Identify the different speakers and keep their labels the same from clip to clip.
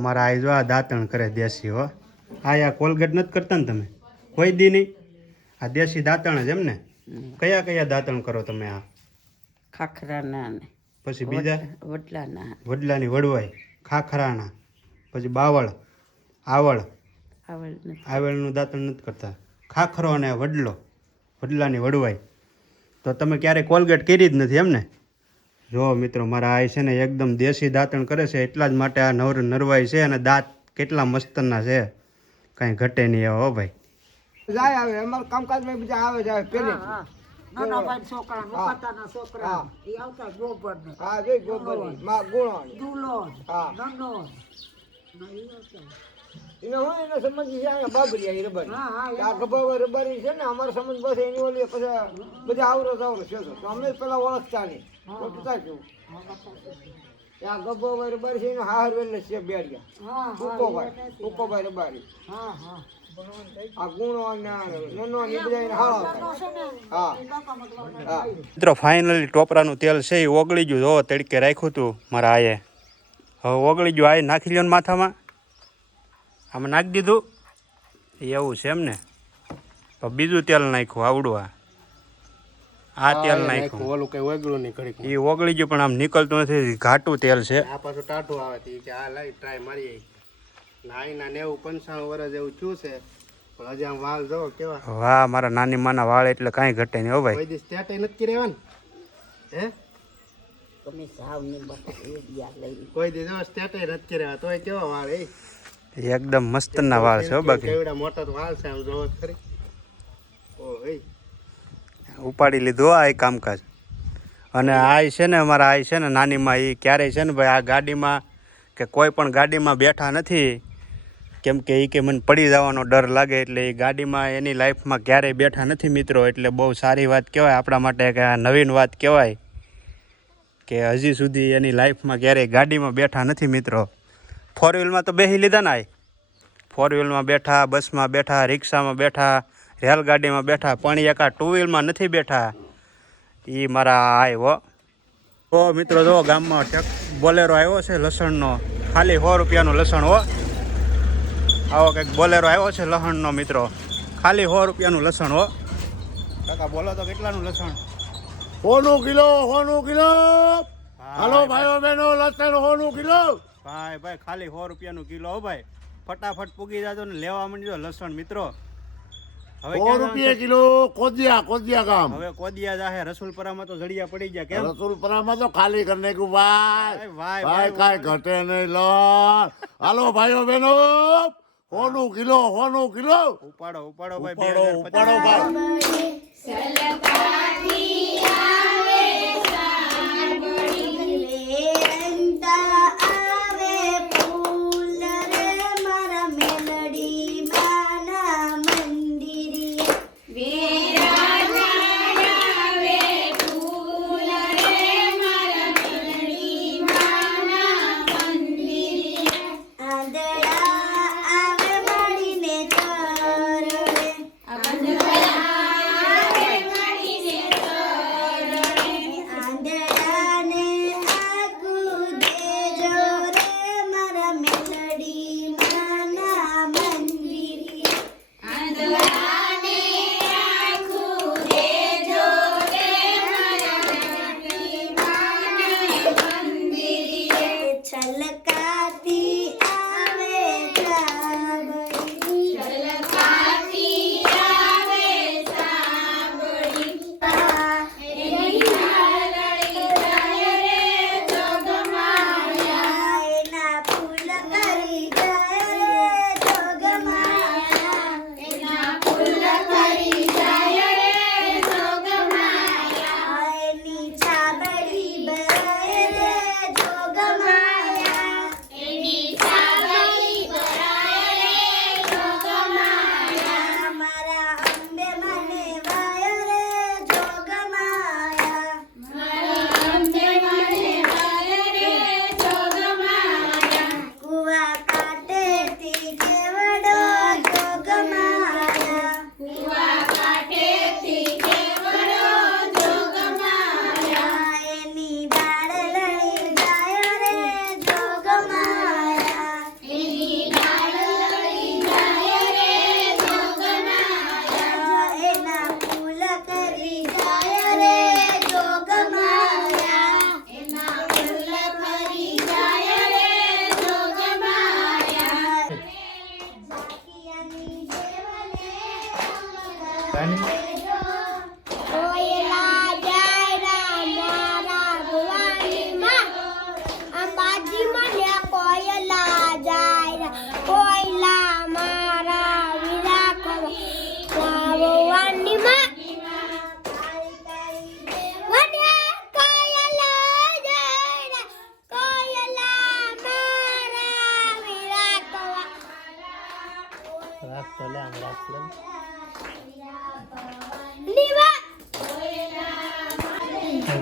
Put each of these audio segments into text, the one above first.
Speaker 1: મારા આ જો આ દાંતણ કરે દેશી હો. આ યા કોલગેટ નથી કરતા ને તમે? કોઈ દી નહીં. આ દેશી દાંતણ જ એમ ને? કયા કયા દાંતણ કરો તમે આ?
Speaker 2: ખાખરાના
Speaker 1: પછી બીજા?
Speaker 2: વડલાના.
Speaker 1: વડલાની વડવાઈ. ખાખરાના. પછી બાવળ આવળ. આવેલનું દાંતણ નથી કરતા. ખાખરો અને વડલો. વડલાની વડવાઈ. તો તમે ક્યારે કોલગેટ કરી જ નથી એમ ને? જો મિત્રો મારા આ છે ને એકદમ દેશી દાંતણ કરે છે એટલા જ માટે આ નવર નરવાઈ છે અને દાંત કેટલા મસ્તના છે. કાંઈ ઘટે નહીં એવા હો ભાઈ.
Speaker 3: જાય આવે અમારા કામકાજમાં બીજા આવે જાય પેલે
Speaker 4: નાના ભાઈ છોકરા મુકાતાના છોકરા. એ આવતા ગોબર ને
Speaker 3: હા જોઈ ગોબરમાં ગુણો
Speaker 4: દુલો
Speaker 3: હા.
Speaker 4: નનો ના એ આવતા
Speaker 3: એને હું એને સમજી જાય બાબરી આવી રબર.
Speaker 4: હા હા
Speaker 3: આ ગભા રબારી છે ને અમારે સમજ બસ એની ઓલી પછી બધા આવરો આવરો છે તો અમે પેલા ઓળખતા નહીં. ખોટું થાય કેવું આ ગભા રબારી છે એનો હાર વેલ છે બેડિયા.
Speaker 4: હા
Speaker 3: ઉકોભાઈ ઉકોભાઈ રબારી.
Speaker 4: હા હા.
Speaker 3: આ ગુણો અને નનો ને એ બધા એને હાળો હા. હા.
Speaker 1: મિત્રો ફાઇનલી ટોપરાનું તેલ છે એ ઓગળી ગયું. જો તડકે રાખ્યું હતું મારા આયે. હવે ઓગળી ગયું આયે નાખી લ્યો ને માથામાં. આમાં નાખી દીધું. એવું છે એમ ને તો બીજું તેલ નાખ્યું આવડું આ આ તેલ નાખ્યું.
Speaker 5: ઓલું કઈ ઓગળું નહીં ઘડી
Speaker 1: એ ઓગળી ગયું પણ આમ નીકળતું નથી ઘાટું તેલ છે.
Speaker 5: આ પાછું ટાઢું આવે તો કે આ લઈ ટ્રાય મારીએ. નાઈના નેવું પંચાણું વર્ષ એવું થયું છે પણ હજી આમ વાળ જો કેવા.
Speaker 1: વાહ મારા નાની માના વાળ એટલે કાંઈ ઘટે નહીં હો ભાઈ.
Speaker 5: કોઈ દિવસ સ્ટેટ નથી રહેવાનું? હે?
Speaker 2: તમે સાવ ને બતા એક યાર લઈ
Speaker 5: કોઈ દિવસ સ્ટેટ નથી રહેવા તોય કેવા વાળ એ?
Speaker 1: એકદમ મસ્તના વાળ છે બાકી.
Speaker 5: મોટા તો વાળ છે આમ જોવો ખરી.
Speaker 1: ઉપાડી લીધો આ કામકાજ. અને આ છે ને અમારા આ છે ને નાનીમાં એ ક્યારેય છે ને ભાઈ આ ગાડીમાં કે કોઈ પણ ગાડીમાં બેઠા નથી કેમ કે એ કે મને પડી જવાનો ડર લાગે એટલે એ ગાડીમાં એની લાઈફમાં ક્યારેય બેઠા નથી મિત્રો એટલે બહુ સારી વાત કહેવાય. આપણા માટે કે આ નવીન વાત કહેવાય કે હજી સુધી એની લાઈફમાં ક્યારેય ગાડીમાં બેઠા નથી મિત્રો. ફોર વ્હીલમાં તો બેસી લીધા ને ફોર વ્હીલમાં બેઠા, બસમાં બેઠા, રિક્ષામાં બેઠા, રેલગાડીમાં બેઠા, પણ એક ટુ વ્હીલમાં નથી બેઠા. એ મારા આવ્યો તો મિત્રો જો ગામમાં ટેક બોલેરો આવ્યો છે લસણનો. ખાલી સો રૂપિયાનું લસણ હો. આવો કંઈક બોલેરો આવ્યો છે લસણનો મિત્રો. ખાલી સો રૂપિયાનું લસણ હો. કાકા બોલો તો કેટલાનું લસણ?
Speaker 5: હોનું કિલો હોનું કિલો હાલો
Speaker 1: ભાઈ
Speaker 5: ભાઈઓ બહેનો લસણ હોનું કિલો
Speaker 1: ભાઈ ભાઈ ખાલી સો રૂપિયાનું કિલો હો ભાઈ. ફટાફટ પૂગી જાજો ને લેવા માંડજો લસણ મિત્રો. હવે
Speaker 5: સો રૂપિયા કિલો કોદિયા કોદિયા ગામ.
Speaker 1: હવે કોદિયા જાહે રસુલપરામાં તો જડિયા પડી ગયા કેમ?
Speaker 5: રસુલપરામાં તો ખાલી કરી નાખ્યું ભાઈ.
Speaker 1: ભાઈ,
Speaker 5: કાંઈ ઘટે નહીં લો હાલો ભાઈઓ બહેનો. હોનું કિલો હોનું કિલો.
Speaker 1: ઉપાડો ઉપાડો ભાઈ
Speaker 5: ઉપાડો ઉપાડો ભાઈ.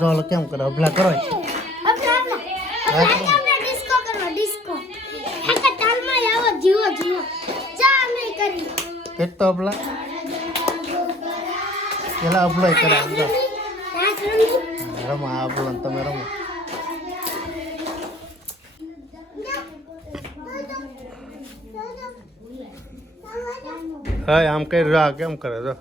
Speaker 5: જો કેમ કરે? અભલા કરો કેટલો અભલા પેલા અભલો કરે
Speaker 6: રમો.
Speaker 5: આ અભલો તમે રમો. હા આમ કઈ રા કેમ કરે? જો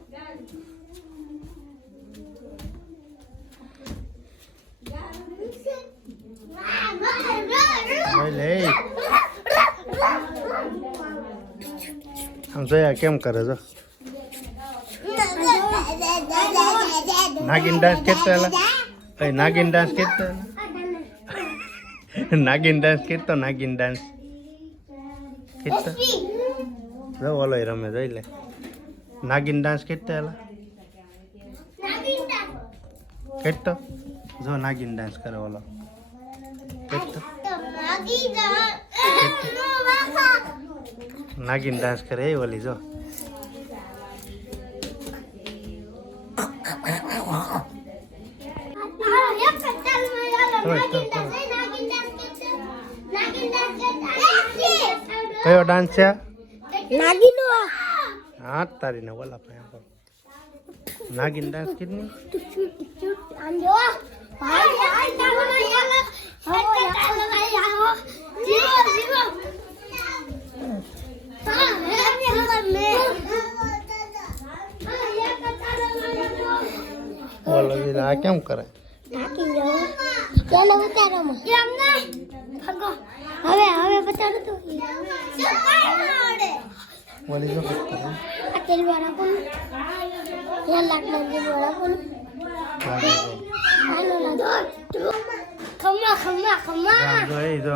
Speaker 5: લઈ લે જોયા કેમ કરે જો નાગિન ડાન્સ કેતો એલા નાગિન ડાન્સ કેતો નાગિન ડાન્સ કેતો નાગિન ડાન્સ કેતો જો, ઓલો રમે, જોઈ લે. નાગિન ડાન્સ કેતો એલા કેટલો જો, નાગિન ડાન્સ કરે ઓલો. કેટલો નાગિન ડાન્સ કરે એ ઓલી જો. કયો ડાન્સ છે?
Speaker 6: નાગીનો
Speaker 5: હા તારીને ઓલા પાસે આપો. નાગિન ડાન્સ કેટલી આ કેમ કરે?
Speaker 6: ચાલો ભગો. હવે હવે બતાડો તો.
Speaker 5: જો.
Speaker 6: તેલ વાળા કોણ યાર લાકડા તેલ વાળા કોણ હાલો લાદો ખમ્મા ખમ્મા ખમ્મા
Speaker 5: જો એ જો.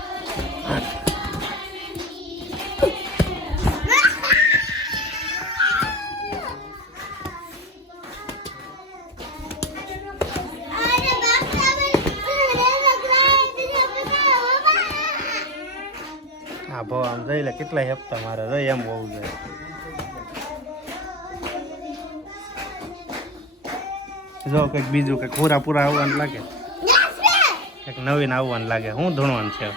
Speaker 5: કેટલા હપ્તા મારે? તો એમ હોવું જોઈએ. જો કંઈક બીજું, કંઈક પૂરા પૂરા આવવાનું લાગે? કંઈક નવીન આવવાનું લાગે? હું ધણવાનું છે?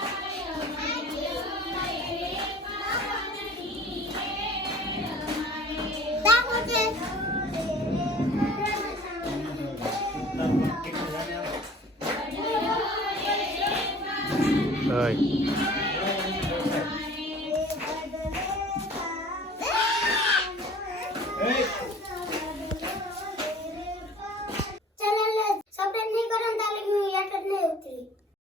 Speaker 5: હોય